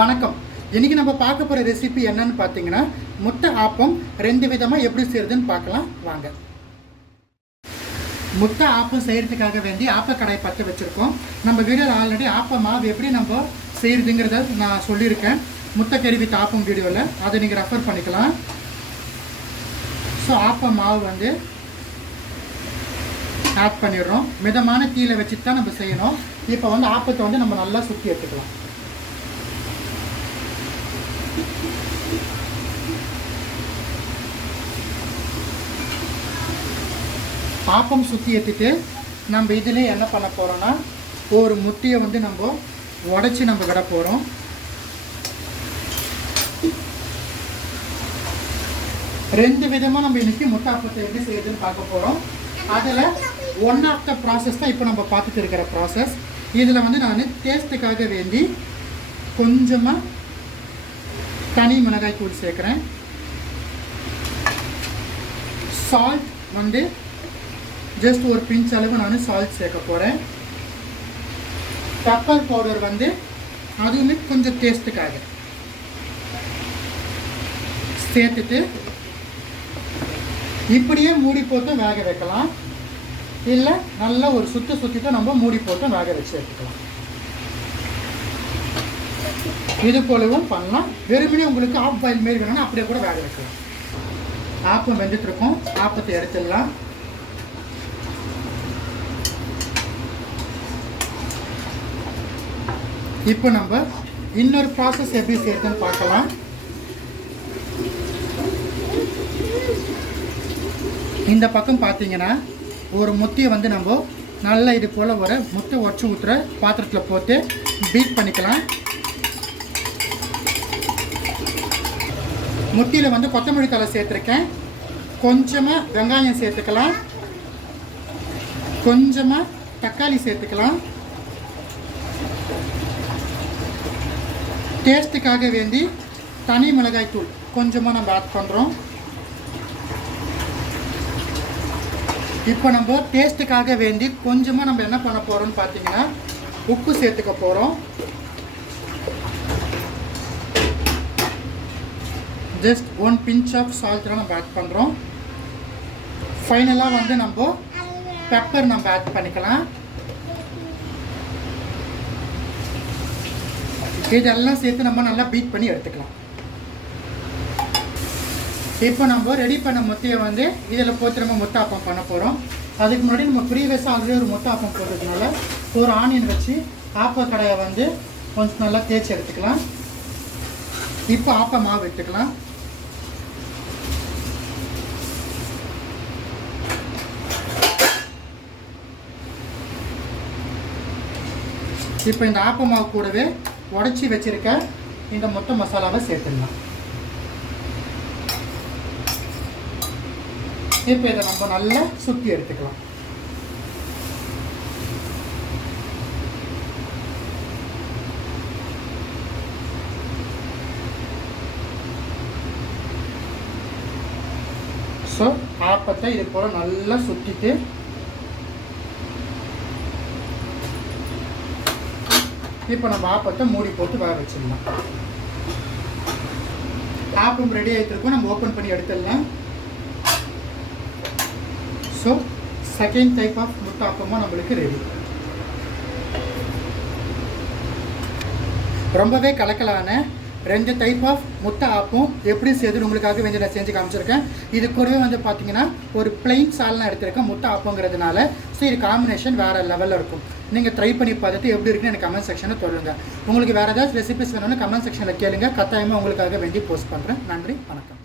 வணக்கம். இன்னைக்கு நம்ம பார்க்க போகிற ரெசிபி என்னன்னு பார்த்தீங்கன்னா முட்டை ஆப்பம் 2 விதமாக எப்படி செய்யறதுன்னு பார்க்கலாம் வாங்க. முட்டை ஆப்பம் செய்கிறதுக்காக வேண்டி ஆப்பக்கடாய் பற்ற வச்சுருக்கோம். நம்ம வீடியோவில் ஆல்ரெடி ஆப்ப மாவு எப்படி நம்ம செய்கிறதுங்கிறத நான் சொல்லியிருக்கேன் முட்டை கறி வித் ஆப்பம் வீடியோவில், அதை நீங்கள் ரெஃபர் பண்ணிக்கலாம். ஸோ ஆப்ப மாவு வந்து ஆட் பண்ணிடுறோம். மிதமான தீயில வச்சுட்டு தான் நம்ம செய்யணும். இப்போ வந்து ஆப்பத்தை வந்து நம்ம நல்லா சுற்றி எடுத்துக்கலாம். ஆப்பம் சுற்றி எடுத்துட்டு நம்ம இதில் என்ன பண்ண போகிறோன்னா ஒரு முட்டையை வந்து நம்ம உடச்சி நம்ம விட போகிறோம். ரெண்டு விதமாக நம்ம இன்றைக்கி முட்டை ஆப்பத்தை எப்படி செய்யுதுன்னு பார்க்க போகிறோம். அதில் ஒன் ஆஃப் த ப்ராசஸ் தான் இப்போ நம்ம பார்த்துட்டு இருக்கிற ப்ராசஸ். இதில் வந்து நான் டேஸ்ட்டுக்காக வேண்டி கொஞ்சமாக தனி மிளகாய் தூள் சேர்க்குறேன். சால்ட் வந்து ஜஸ்ட் ஒரு பிஞ்ச் அளவு நான் சால்ட் சேர்க்க போகிறேன். பெப்பர் பவுடர் வந்து அதுவுமே கொஞ்சம் டேஸ்ட்டுக்காக சேர்த்துட்டு இப்படியே மூடி போட்டு வேக வைக்கலாம். இல்லை நல்லா ஒரு சுற்றிட்டு நம்ம மூடி போட்டு வேக வச்சு எடுத்துக்கலாம். இது போலவும் பண்ணலாம். வெறுமனே உங்களுக்கு ஆஃப் பாயில் மாரி வேணும்னா அப்படியே கூட வேக வைக்கலாம். ஆப்பம் வெந்துட்டுருக்கோம். ஆப்பத்தை எடுத்துடலாம். இப்போ நம்ம இன்னொரு ப்ராசஸ் எப்படி செய்யறதுன்னு பார்க்கலாம். இந்த பக்கம் பார்த்தீங்கன்னா ஒரு முட்டையை வந்து நம்ம நல்லா இது போல் ஒரு முட்டை உடச்சி ஊற்றுற பாத்திரத்தில் போட்டு பீட் பண்ணிக்கலாம். முட்டையில் வந்து கொத்தமல்லி தழை சேர்த்துருக்கேன். கொஞ்சமாக வெங்காயம் சேர்த்துக்கலாம். கொஞ்சமாக தக்காளி சேர்த்துக்கலாம். டேஸ்ட்டுக்காக வேண்டி தனி மிளகாய் தூள் கொஞ்சமாக நம்ம ஆட் பண்ணுறோம். இப்போ நம்ம டேஸ்ட்டுக்காக வேண்டி கொஞ்சமாக நம்ம என்ன பண்ண போகிறோம்னு பார்த்தீங்கன்னா உப்பு சேர்த்துக்க போகிறோம். ஜஸ்ட் 1 பிஞ்ச் ஆஃப் சால்ட் நம்ம ஆட் பண்ணுறோம். ஃபைனலாக வந்து நம்ம பெப்பர் நம்ம ஆட் பண்ணிக்கலாம். இதெல்லாம் சேர்த்து நம்ம நல்லா பீட் பண்ணி எடுத்துக்கலாம். இப்போ நம்ம ரெடி பண்ண முட்டையை வந்து இதில் போட்டு நம்ம முட்டை ஆப்பம் பண்ண போகிறோம். அதுக்கு முன்னாடி நம்ம ப்ரீவியஸாக ஆல்ரெடி ஒரு முட்டை ஆப்பம் போடுறதுனால ஒரு ஆனியன் வச்சு ஆப்ப கடாயை வந்து கொஞ்சம் நல்லா தேய்ச்சி எடுத்துக்கலாம். இப்போ ஆப்ப மாவு எடுத்துக்கலாம். இப்போ இந்த ஆப்ப மாவு கூடவே உடச்சி வச்சிருக்க இந்த முட்டை மசாலாவை சேர்த்துடலாம். இப்போ இதை நம்ம நல்லா சுற்றி எடுத்துக்கலாம். ஸோ ஆப்பத்தை இது போல் நல்லா சுற்றிட்டு இப்போ நம்ம ஆப்பத்தை மூடி போட்டு வேக வச்சிடலாம். ஆப்பம் ரெடி ஆகிட்டு நம்ம ஓப்பன் பண்ணி எடுத்துடலாம். ஸோ செகண்ட் டைப் ஆஃப் முட்டை ஆப்பமாக நம்மளுக்கு ரெடி. ரொம்பவே கலக்கலான 2 டைப் ஆஃப் முட்டை ஆப்பம் எப்படி செய்யுதுன்னு உங்களுக்காக வேண்டி நான் செஞ்சு காமிச்சிருக்கேன். இது கூடவே வந்து பார்த்தீங்கன்னா ஒரு பிளெயின் சால்னா எடுத்திருக்கேன் முட்டை ஆப்பங்கிறதுனால. ஸோ இது காம்பினேஷன் வேறு லெவலில் இருக்கும். நீங்கள் ட்ரை பண்ணி பார்த்துட்டு எப்படி இருக்குன்னு எனக்கு கமெண்ட் செக்ஷனில் சொல்லுங்கள். உங்களுக்கு வேறு ஏதாச்சும் ரெசிபிஸ் வேணும்னு கமெண்ட் செக்ஷனில் கேளுங்க. கட்டாயமாக உங்களுக்காக வேண்டி போஸ்ட் பண்ணுறேன். நன்றி, வணக்கம்.